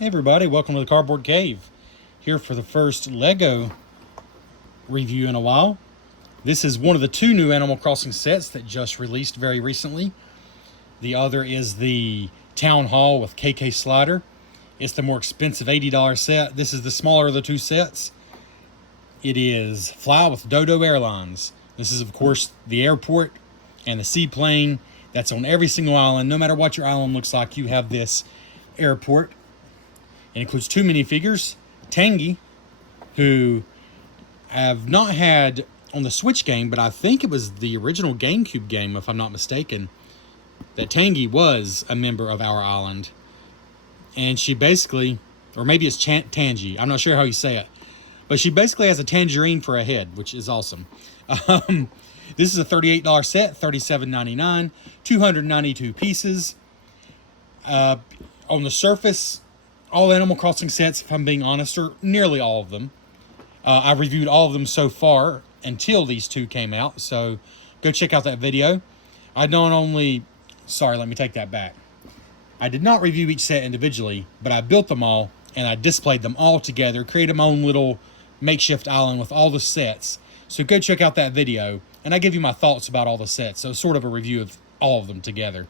Hey everybody, welcome to the Cardboard Cave. Here for the first Lego review in a while. This is one of the two new Animal Crossing sets that just released very recently. The other is the Town Hall with KK Slider. It's the more expensive $80 set. This is the smaller of the two sets. It is Fly with Dodo Airlines. This is, of course, the airport and the seaplane that's on every single island. No matter what your island looks like, you have this airport. It includes two minifigures, Tangy, who I've not had on the Switch game, but I think it was the original GameCube game, if I'm not mistaken, that Tangy was a member of our island. And she basically, or maybe it's Tangy, I'm not sure how you say it, but she basically has a tangerine for a head, which is awesome. This is a $38 set, $37.99, 292 pieces. On the surface, all Animal Crossing sets, if I'm being honest, or nearly all of them. I've reviewed all of them so far until these two came out, so go check out that video. I not only... Sorry, let me take that back. I did not review each set individually, but I built them all, and I displayed them all together, created my own little makeshift island with all the sets. So go check out that video, and I give you my thoughts about all the sets, so it's sort of a review of all of them together.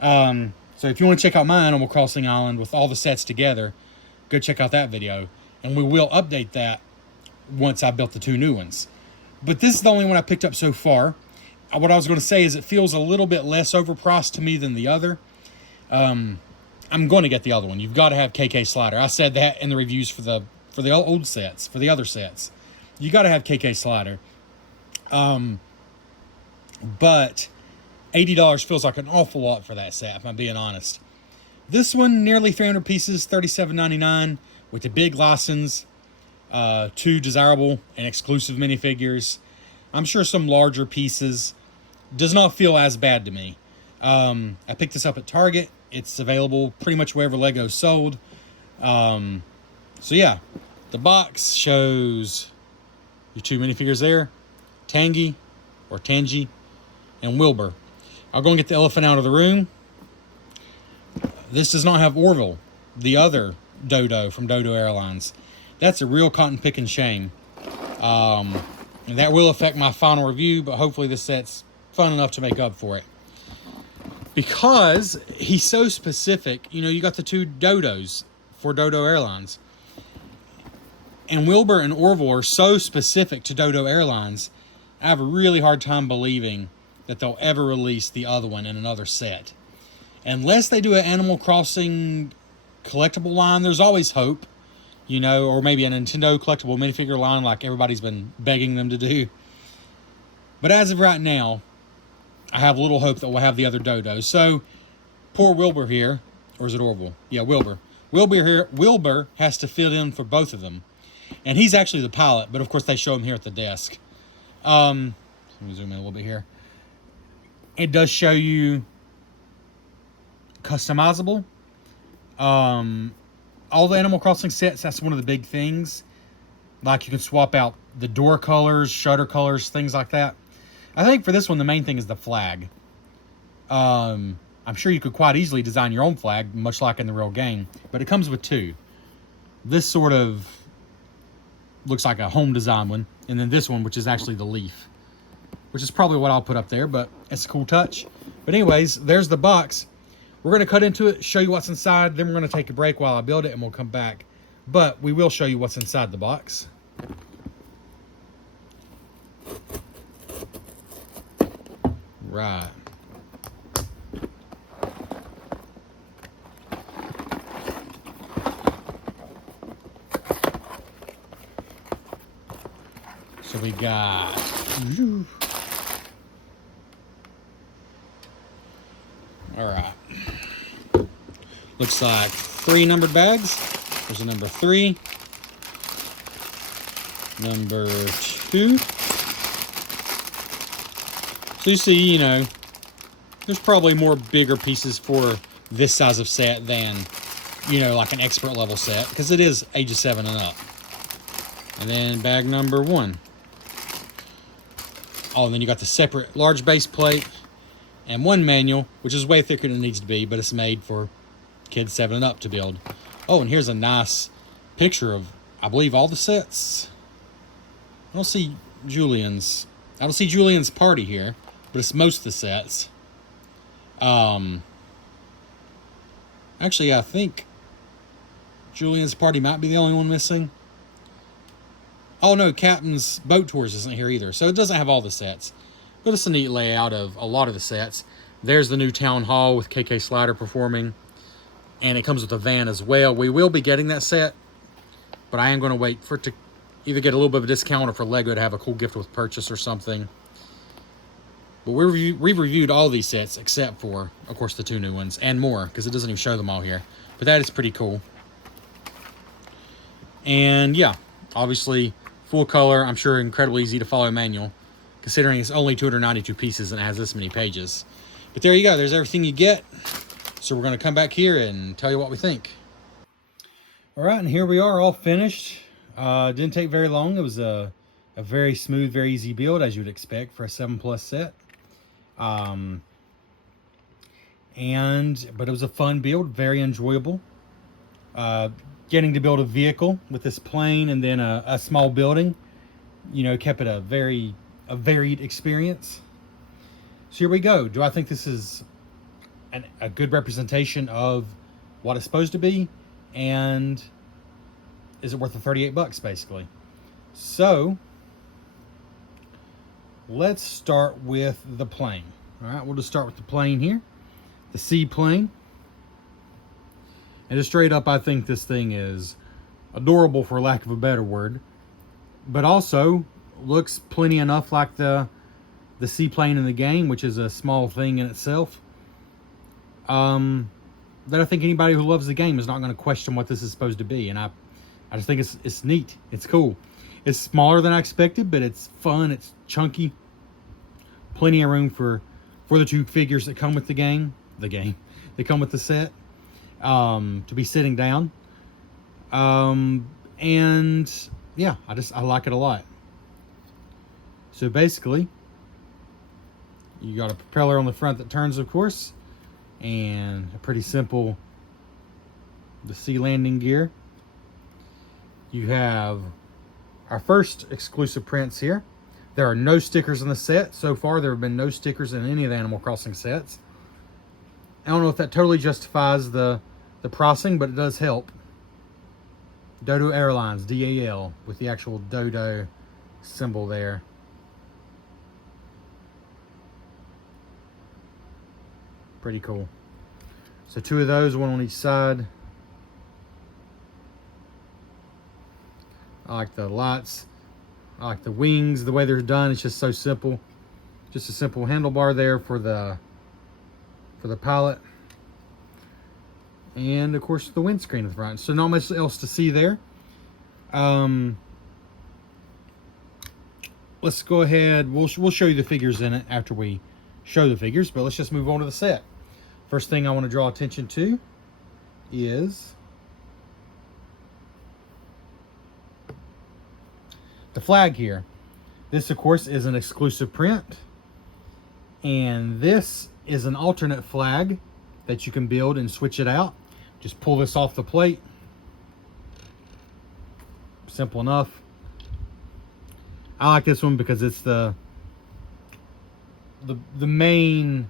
So if you want to check out my Animal Crossing island with all the sets together, go check out that video. And we will update that once I built the two new ones. But this is the only one I picked up so far. What I was going to say is it feels a little bit less overpriced to me than the other. I'm going to get the other one. You've got to have KK Slider. I said that in the reviews for the old sets, for the other sets. You got to have KK Slider. But $80 feels like an awful lot for that set, if I'm being honest. This one, nearly 300 pieces, $37.99, with a big license, two desirable and exclusive minifigures. I'm sure some larger pieces. Does not feel as bad to me. I picked this up at Target. It's available pretty much wherever Lego's sold. So yeah, the box shows your two minifigures there, Tangy, or Tangy, and Wilbur. I'll go and get the elephant out of the room. This does not have Orville, the other Dodo from Dodo Airlines. That's a real cotton-picking shame. And that will affect my final review, but hopefully this set's fun enough to make up for it. Because he's so specific, you know, you got the two Dodos for Dodo Airlines. And Wilbur and Orville are so specific to Dodo Airlines, I have a really hard time believing that they'll ever release the other one in another set. Unless they do an Animal Crossing collectible line, there's always hope, you know, or maybe a Nintendo collectible minifigure line like everybody's been begging them to do. But as of right now, I have little hope that we'll have the other Dodos. So, poor Wilbur here, or is it Orville? Yeah, Wilbur. Wilbur has to fill in for both of them. And he's actually the pilot, but of course they show him here at the desk. Let me zoom in a little bit here. It does show you customizable. All the Animal Crossing sets, that's one of the big things. Like you can swap out the door colors, shutter colors, things like that. I think for this one, the main thing is the flag. I'm sure you could quite easily design your own flag, much like in the real game. But it comes with two. This sort of looks like a home design one. And then this one, which is actually the leaf. Which is probably what I'll put up there, but it's a cool touch. But anyways, there's the box. We're going to cut into it, show you what's inside, then we're going to take a break while I build it, and we'll come back. But we will show you what's inside the box. Right. So we got... Alright. Looks like 3 numbered bags. There's a number 3. Number 2. So you see, you know, there's probably more bigger pieces for this size of set than, you know, like an expert level set. Because it is ages 7 and up. And then bag number 1. Oh, and then you got the separate large base plate. And one manual, which is way thicker than it needs to be, but it's made for kids 7 and up to build. Oh, and here's a nice picture of, I believe, all the sets. I don't see Julian's. I don't see Julian's party here, but it's most of the sets. Actually, I think Julian's party might be the only one missing. Oh no, Captain's Boat Tours isn't here either, so it doesn't have all the sets. But it's a neat layout of a lot of the sets. There's the new Town Hall with KK Slider performing. And it comes with a van as well. We will be getting that set, but I am going to wait for it to either get a little bit of a discount or for Lego to have a cool gift with purchase or something. But we've reviewed all these sets except for, of course, the 2 new ones and more, because it doesn't even show them all here. But that is pretty cool. And yeah, obviously full color. I'm sure incredibly easy to follow manual, considering it's only 292 pieces and it has this many pages. But there you go. There's everything you get. So we're going to come back here and tell you what we think. All right, and here we are, all finished. Didn't take very long. It was a very smooth, very easy build, as you would expect for a 7+ set. But it was a fun build, very enjoyable. Getting to build a vehicle with this plane and then a small building, you know, kept it a varied experience. So here we go. Do I think this is a good representation of what it's supposed to be, and is it worth the 38 bucks basically? So let's start with the plane. All right, we'll just start with the plane here, the seaplane. And just straight up, I think this thing is adorable, for lack of a better word, but also looks plenty enough like the seaplane in the game, which is a small thing in itself. That I think anybody who loves the game is not going to question what this is supposed to be. And I just think it's neat. It's cool. It's smaller than I expected, but it's fun. It's chunky. Plenty of room for the 2 figures that come with the game. They come with the set. To be sitting down. And yeah, I like it a lot. So basically, you got a propeller on the front that turns, of course. And a pretty simple, the sea landing gear. You have our first exclusive prints here. There are no stickers in the set. So far, there have been no stickers in any of the Animal Crossing sets. I don't know if that totally justifies the pricing, but it does help. Dodo Airlines, DAL, with the actual Dodo symbol there. Pretty cool. So 2 of those, 1 on each side. I like the lights. I like the wings, the way they're done. It's just so simple. Just a simple handlebar there for the pilot. And of course the windscreen at the front. So not much else to see there. Let's go ahead. We'll show you the figures in it after we show the figures, but let's just move on to the set. First thing I want to draw attention to is the flag here. This, of course, is an exclusive print. And this is an alternate flag that you can build and switch it out. Just pull this off the plate. Simple enough. I like this one because it's the main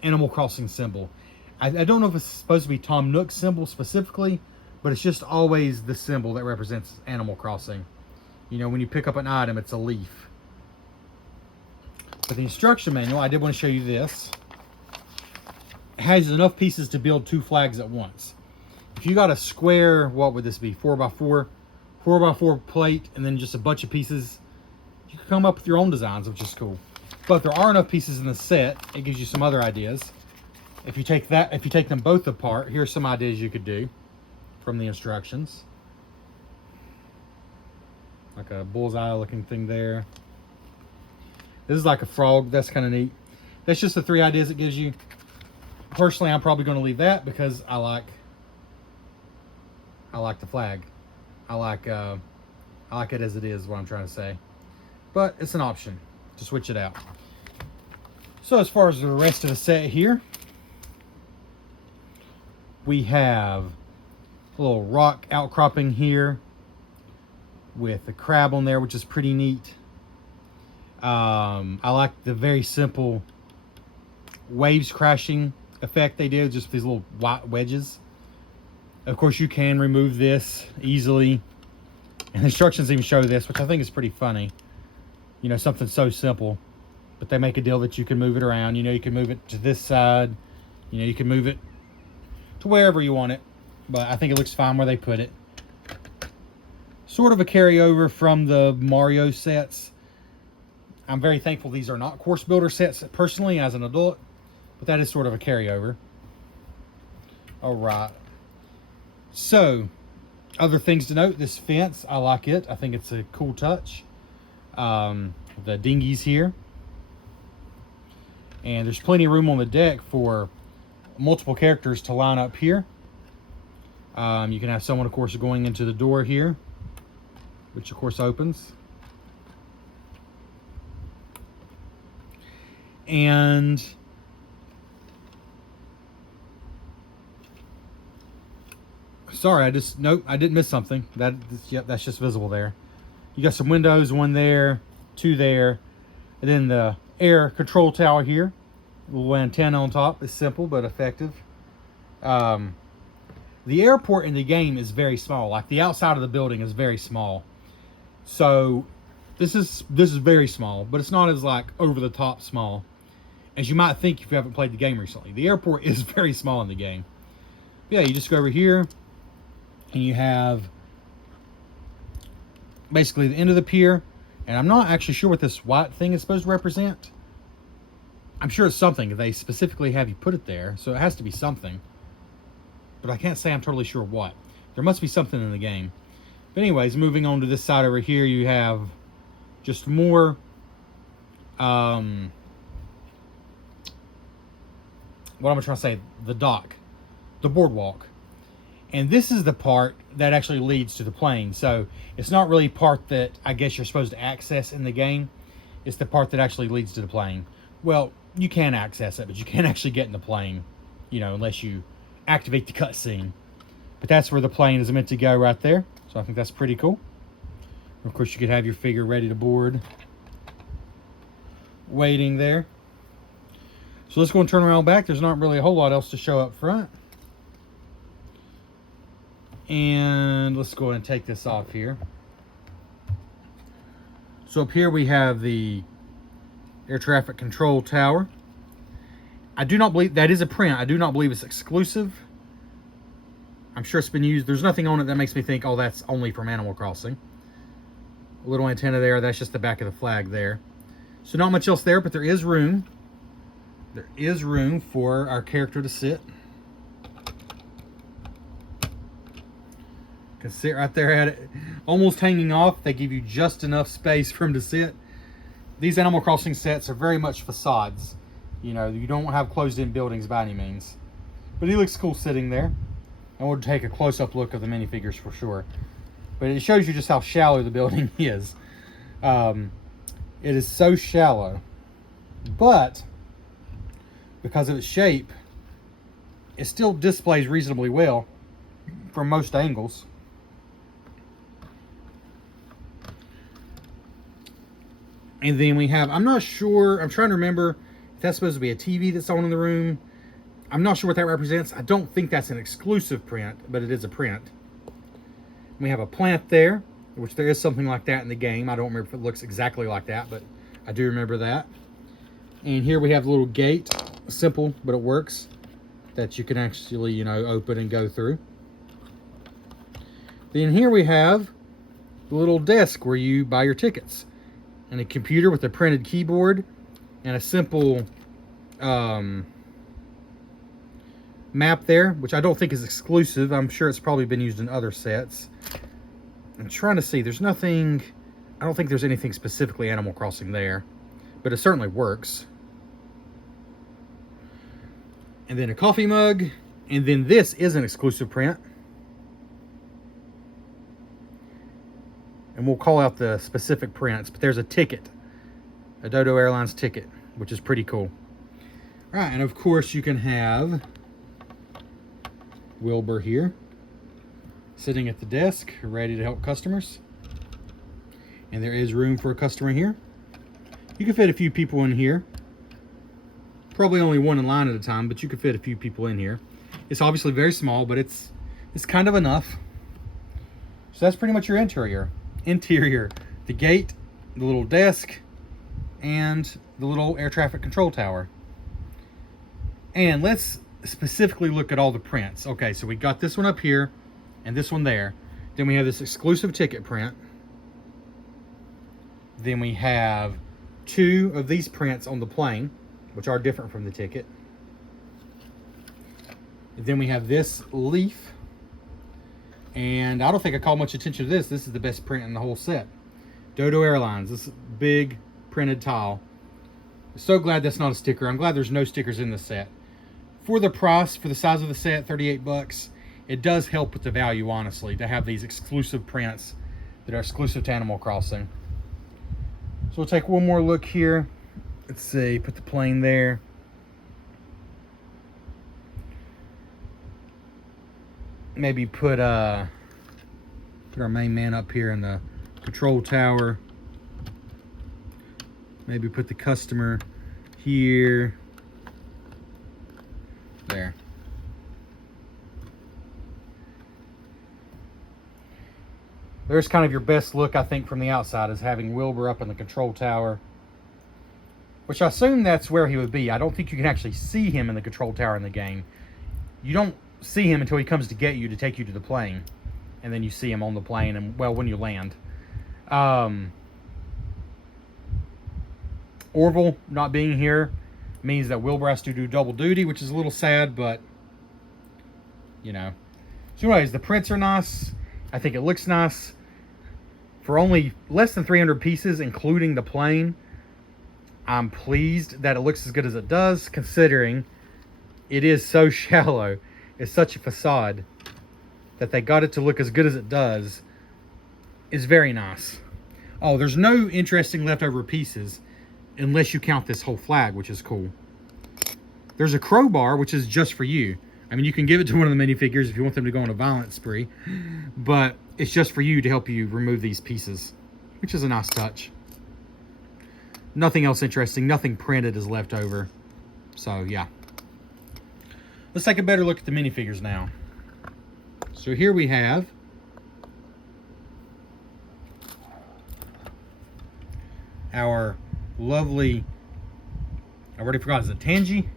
Animal Crossing symbol. I don't know if it's supposed to be Tom Nook's symbol specifically, but it's just always the symbol that represents Animal Crossing. You know, when you pick up an item, it's a leaf. But the instruction manual, I did want to show you this. It has enough pieces to build 2 flags at once. If you got a square, what would this be? 4x4? 4x4 plate, and then just a bunch of pieces, you can come up with your own designs, which is cool. But there are enough pieces in the set, it gives you some other ideas. If you take them both apart, here's some ideas you could do from the instructions. Like a bullseye looking thing there. This is like a frog, that's kind of neat. That's just the 3 ideas it gives you. Personally, I'm probably going to leave that because I like the flag. I like it as it is, what I'm trying to say. But it's an option to switch it out. So as far as the rest of the set here, We have a little rock outcropping here with a crab on there, which is pretty neat. I like the very simple waves crashing effect they did, just these little white wedges. Of course, you can remove this easily, and the instructions even show this, which I think is pretty funny. You know, something so simple, but they make a deal that you can move it around. You know, you can move it to this side. You know, you can move it to wherever you want it, but I think it looks fine where they put it. Sort of a carryover from the Mario sets. I'm very thankful these are not course builder sets personally as an adult, but that is sort of a carryover. All right. So, other things to note, this fence, I like it. I think it's a cool touch. The dinghies here. And there's plenty of room on the deck for multiple characters to line up here. You can have someone, of course, going into the door here, which, of course, opens. And sorry, I didn't miss something. Yep, that's just visible there. You got some windows, one there, two there, and then the air control tower here. A little antenna on top. It's simple but effective. The airport in the game is very small. Like the outside of the building is very small. So this is very small, but it's not as like over the top small as you might think if you haven't played the game recently. The airport is very small in the game. Yeah, you just go over here and you have basically the end of the pier, and I'm not actually sure what this white thing is supposed to represent. I'm sure it's something. They specifically have you put it there, so it has to be something. But I can't say I'm totally sure what. There must be something in the game. But anyways, moving on to this side over here, you have just more what am I trying to say? The dock, the boardwalk. And this is the part that actually leads to the plane. So it's not really part that I guess you're supposed to access in the game. It's the part that actually leads to the plane. Well, you can access it, but you can't actually get in the plane, you know, unless you activate the cutscene. But that's where the plane is meant to go right there. So I think that's pretty cool. Of course, you could have your figure ready to board, waiting there. So let's go and turn around back. There's not really a whole lot else to show up front. And let's go ahead and take this off here. So up here we have the air traffic control tower. I do not believe that is a print. I do not believe it's exclusive. I'm sure it's been used. There's nothing on it that makes me think, oh, that's only from Animal Crossing. A little antenna there. That's just the back of the flag there. So not much else there, but there is room. There is room for our character to sit. Can sit right there at it, almost hanging off. They give you just enough space for him to sit. These Animal Crossing sets are very much facades. You know, you don't have closed-in buildings by any means. But he looks cool sitting there. And we'll take a close-up look of the minifigures for sure. But it shows you just how shallow the building is. It is so shallow. But because of its shape, it still displays reasonably well from most angles. And then we have, I'm not sure, I'm trying to remember if that's supposed to be a TV that's on in the room. I'm not sure what that represents. I don't think that's an exclusive print, but it is a print. We have a plant there, which there is something like that in the game. I don't remember if it looks exactly like that, but I do remember that. And here we have a little gate, simple, but it works, that you can actually, you know, open and go through. Then here we have the little desk where you buy your tickets, and a computer with a printed keyboard and a simple map there, which I don't think is exclusive. I'm sure it's probably been used in other sets. I'm trying to see. There's nothing, I don't think there's anything specifically Animal Crossing there, but it certainly works. And then a coffee mug, and then this is an exclusive print. And we'll call out the specific prints, but there's a ticket, a Dodo Airlines ticket, which is pretty cool. All right, and of course you can have Wilbur here, sitting at the desk, ready to help customers. And there is room for a customer here. You can fit a few people in here. Probably only one in line at a time, but you could fit a few people in here. It's obviously very small, but it's kind of enough. So that's pretty much your interior. The gate, the little desk, and the little air traffic control tower. And let's specifically look at all the prints. Okay, so we got this one up here and this one there. Then we have this exclusive ticket print. Then we have 2 of these prints on the plane, which are different from the ticket. Then we have this leaf. And I don't think I called much attention to this. This is the best print in the whole set. Dodo Airlines, this big printed tile. So glad that's not a sticker. I'm glad there's no stickers in the set. For the price, for the size of the set, 38 bucks, it does help with the value, honestly, to have these exclusive prints that are exclusive to Animal Crossing. So we'll take one more look here. Let's see, put the plane there. Maybe put our main man up here in the control tower. Maybe put the customer here. There. There's kind of your best look, I think, from the outside, is having Wilbur up in the control tower. Which I assume that's where he would be. I don't think you can actually see him in the control tower in the game. You don't see him until he comes to get you to take you to the plane. And then you see him on the plane, and, well, when you land. Orville not being here means that Wilbur has to do double duty, which is a little sad, but, you know. So anyways, the prints are nice. I think it looks nice. For only less than 300 pieces, including the plane, I'm pleased that it looks as good as it does, considering it is so shallow. It's such a facade that they got it to look as good as it does is very nice. Oh, there's no interesting leftover pieces unless you count this whole flag, which is cool. There's a crowbar, which is just for you. I mean, you can give it to one of the minifigures if you want them to go on a violent spree, but it's just for you to help you remove these pieces, which is a nice touch. Nothing else interesting. Nothing printed is left over. So, yeah. Let's take a better look at the minifigures now. So here we have our lovely, I already forgot, is it Tangy?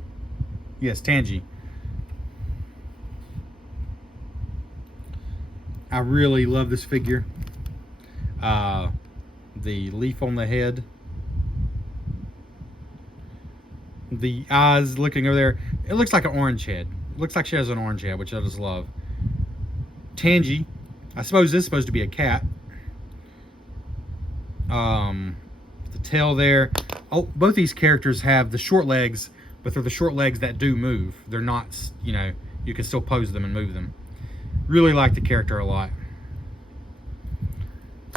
Yes, Tangy. I really love this figure. The leaf on the head. The eyes looking over there. It looks like an orange head. It looks like she has an orange head, which I just love. Tangy. I suppose this is supposed to be a cat. The tail there. Oh, both these characters have the short legs, but they're the short legs that do move. They're not, you know, you can still pose them and move them. Really like the character a lot.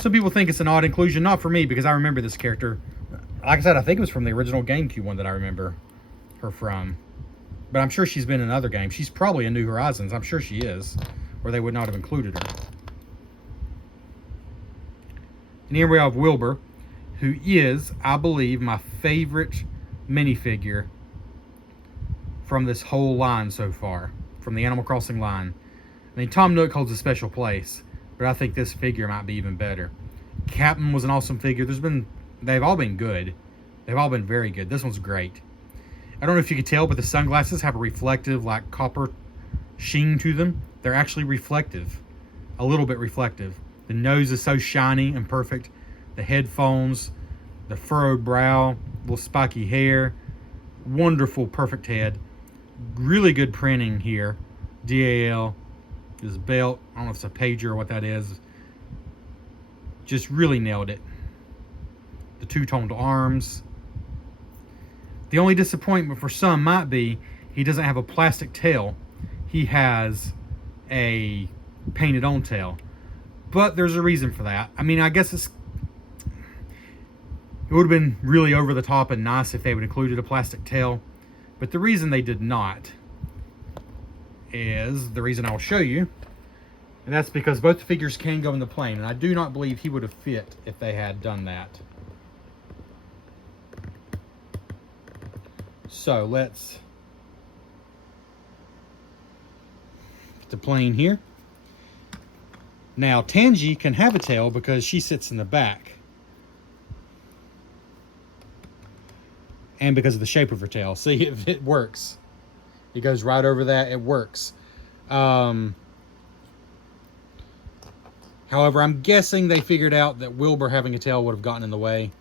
Some people think it's an odd inclusion. Not for me, because I remember this character. Like I said, I think it was from the original GameCube one that I remember her from. But I'm sure she's been in other games. She's probably in New Horizons. I'm sure she is. Or they would not have included her. And here we have Wilbur, who is, I believe, my favorite minifigure from this whole line so far. From the Animal Crossing line. I mean, Tom Nook holds a special place, but I think this figure might be even better. Captain was an awesome figure. They've all been good. They've all been very good. This one's great. I don't know if you could tell, but the sunglasses have a reflective, like, copper sheen to them. They're actually reflective. A little bit reflective. The nose is so shiny and perfect. The headphones, the furrowed brow, little spiky hair. Wonderful, perfect head. Really good printing here. DAL. His belt. I don't know if it's a pager or what that is. Just really nailed it. The two-toned arms. The only disappointment for some might be he doesn't have a plastic tail. He has a painted on tail. But there's a reason for that. I mean, I guess it would have been really over the top and nice if they would have included a plastic tail. But the reason they did not is the reason I'll show you. And that's because both the figures can go in the plane. And I do not believe he would have fit if they had done that. So let's get the plane here. Now Tangy can have a tail because she sits in the back. And because of the shape of her tail. See, it works. It goes right over that. It works. However, I'm guessing they figured out that Wilbur having a tail would have gotten in the way.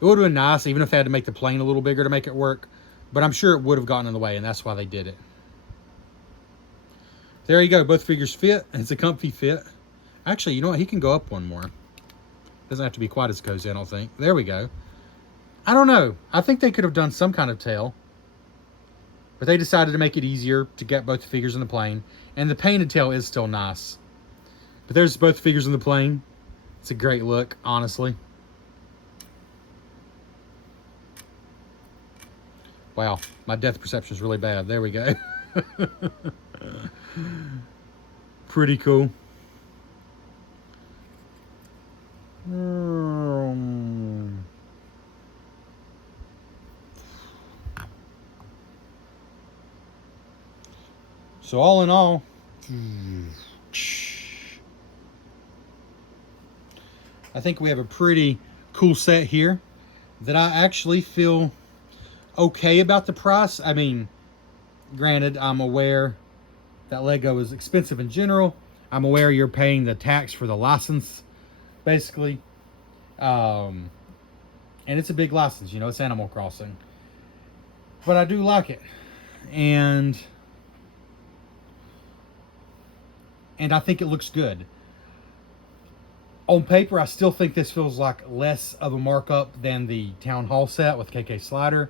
It would have been nice, even if they had to make the plane a little bigger to make it work. But I'm sure it would have gotten in the way, and that's why they did it. There you go. Both figures fit. It's a comfy fit. Actually, you know what? He can go up one more. Doesn't have to be quite as cozy, I don't think. There we go. I don't know. I think they could have done some kind of tail. But they decided to make it easier to get both figures in the plane. And the painted tail is still nice. But there's both figures in the plane. It's a great look, honestly. Wow, my depth perception is really bad. There we go. Pretty cool. So all in all, I think we have a pretty cool set here that I actually feel okay about the price. I mean, granted, I'm aware that Lego is expensive in general. I'm aware you're paying the tax for the license, basically. And it's a big license, you know, it's Animal Crossing. But I do like it. And I think it looks good. On paper, I still think this feels like less of a markup than the Town Hall set with KK Slider.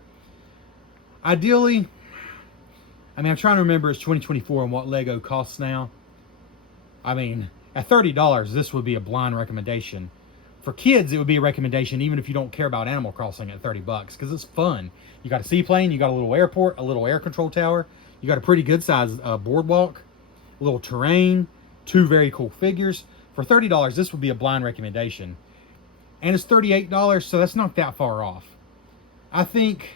Ideally, I mean, I'm trying to remember it's 2024 and what Lego costs now. I mean, at $30, this would be a blind recommendation. For kids, it would be a recommendation even if you don't care about Animal Crossing at 30 bucks, because it's fun. You got a seaplane, you got a little airport, a little air control tower, you got a pretty good size boardwalk, a little terrain, 2 very cool figures. For $30, this would be a blind recommendation. And it's $38, so that's not that far off. I think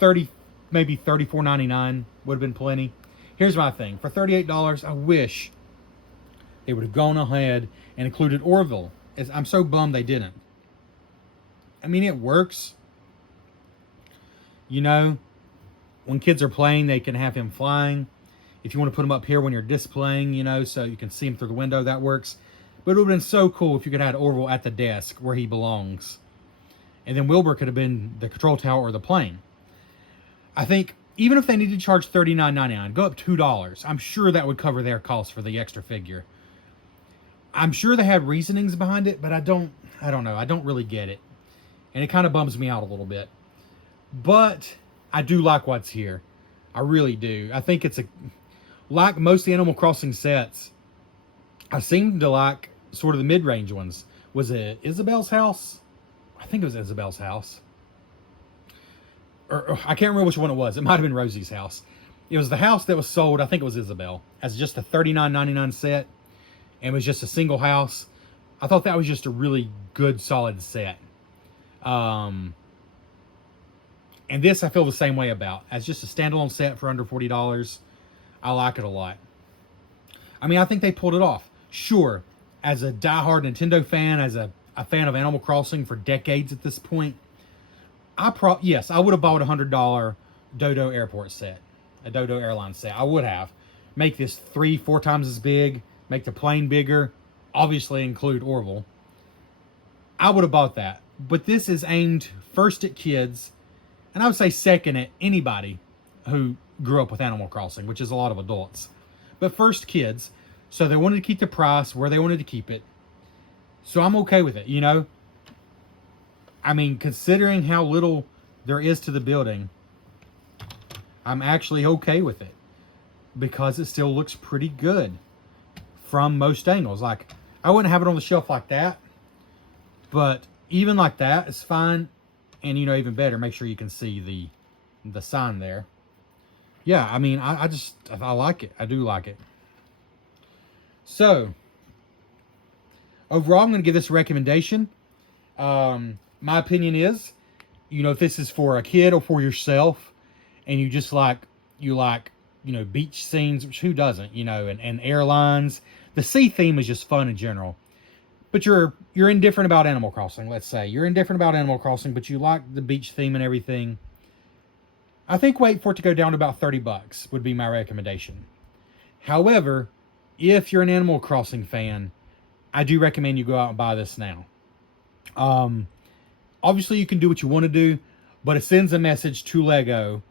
maybe $34.99 would have been plenty. Here's my thing. For $38, I wish they would have gone ahead and included Orville. I'm so bummed they didn't. I mean, it works. You know, when kids are playing, they can have him flying. If you want to put him up here when you're displaying, you know, so you can see him through the window, that works. But it would have been so cool if you could have had Orville at the desk where he belongs. And then Wilbur could have been the control tower or the plane. I think even if they needed to charge $39.99, go up $2. I'm sure that would cover their cost for the extra figure. I'm sure they have reasonings behind it, but I don't know. I don't really get it. And it kind of bums me out a little bit. But I do like what's here. I really do. I think it's like most Animal Crossing sets, I seem to like sort of the mid-range ones. Was it Isabel's house? I think it was Isabel's house. Or I can't remember which one it was. It might have been Rosie's house. It was the house that was sold, I think it was Isabel, as just a $39.99 set. And it was just a single house. I thought that was just a really good, solid set. And this I feel the same way about. As just a standalone set for under $40, I like it a lot. I mean, I think they pulled it off. Sure, as a diehard Nintendo fan, as a fan of Animal Crossing for decades at this point, yes, I would have bought a $100 Dodo Airport set, a Dodo Airlines set. I would have. Make this 3-4 times as big, make the plane bigger, obviously include Orville. I would have bought that. But this is aimed first at kids, and I would say second at anybody who grew up with Animal Crossing, which is a lot of adults. But first kids, so they wanted to keep the price where they wanted to keep it. So I'm okay with it, you know. I mean, considering how little there is to the building, I'm actually okay with it. Because it still looks pretty good from most angles. Like, I wouldn't have it on the shelf like that. But even like that is fine. And, you know, even better, make sure you can see the sign there. yeah, I mean, I like it. I do like it. So, overall, I'm going to give this a recommendation. My opinion is, you know, if this is for a kid or for yourself, and you just like, you know, beach scenes, which who doesn't, you know, and airlines. The sea theme is just fun in general. But you're indifferent about Animal Crossing, let's say. You're indifferent about Animal Crossing, but you like the beach theme and everything. I think wait for it to go down to about $30 would be my recommendation. However, if you're an Animal Crossing fan, I do recommend you go out and buy this now. Um, Obviously, you can do what you want to do, but it sends a message to Lego.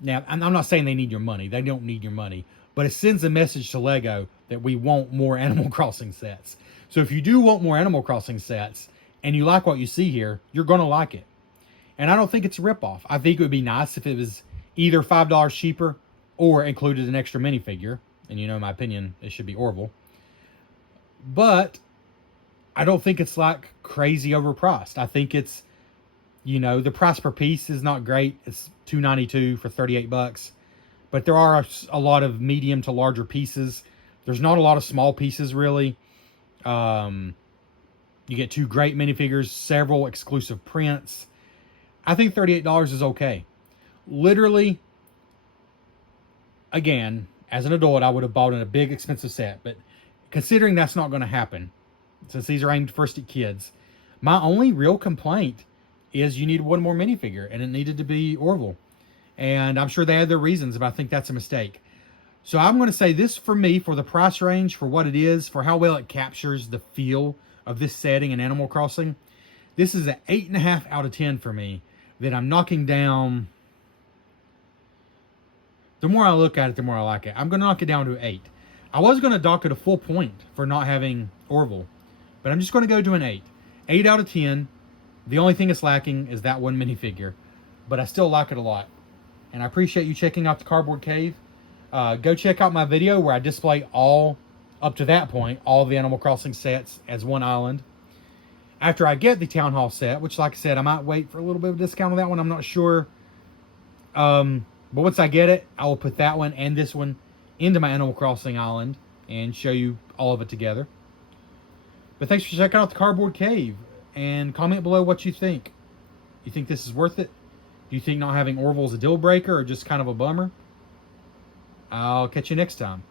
Now, I'm not saying they need your money. They don't need your money. But it sends a message to Lego that we want more Animal Crossing sets. So if you do want more Animal Crossing sets and you like what you see here, you're going to like it. And I don't think it's a ripoff. I think it would be nice if it was either $5 cheaper or included an extra minifigure. And you know my opinion, it should be Orville. But I don't think it's like crazy overpriced. I think it's, you know, the price per piece is not great. It's $2.92 for $38. But there are a lot of medium to larger pieces. There's not a lot of small pieces, really. You get 2 great minifigures, several exclusive prints. I think $38 is okay. Literally, again, as an adult, I would have bought in a big, expensive set. But considering that's not going to happen, since these are aimed first at kids, my only real complaint is you need one more minifigure, and it needed to be Orville. And I'm sure they had their reasons, but I think that's a mistake. So I'm going to say this, for me, for the price range, for what it is, for how well it captures the feel of this setting in Animal Crossing, this is an 8.5 out of 10 for me, that I'm knocking down. The more I look at it, the more I like it. I'm going to knock it down to an 8. I was going to dock it a full point for not having Orville, but I'm just going to go to an 8. 8 out of 10. The only thing it's lacking is that one minifigure, but I still like it a lot. And I appreciate you checking out the Cardboard Cave. Go check out my video where I display all, up to that point, all the Animal Crossing sets as one island. After I get the Town Hall set, which, like I said, I might wait for a little bit of a discount on that one. I'm not sure. But once I get it, I will put that one and this one into my Animal Crossing island and show you all of it together. But thanks for checking out the Cardboard Cave. And comment below what you think. You think this is worth it? Do you think not having Orville is a deal breaker or just kind of a bummer? I'll catch you next time.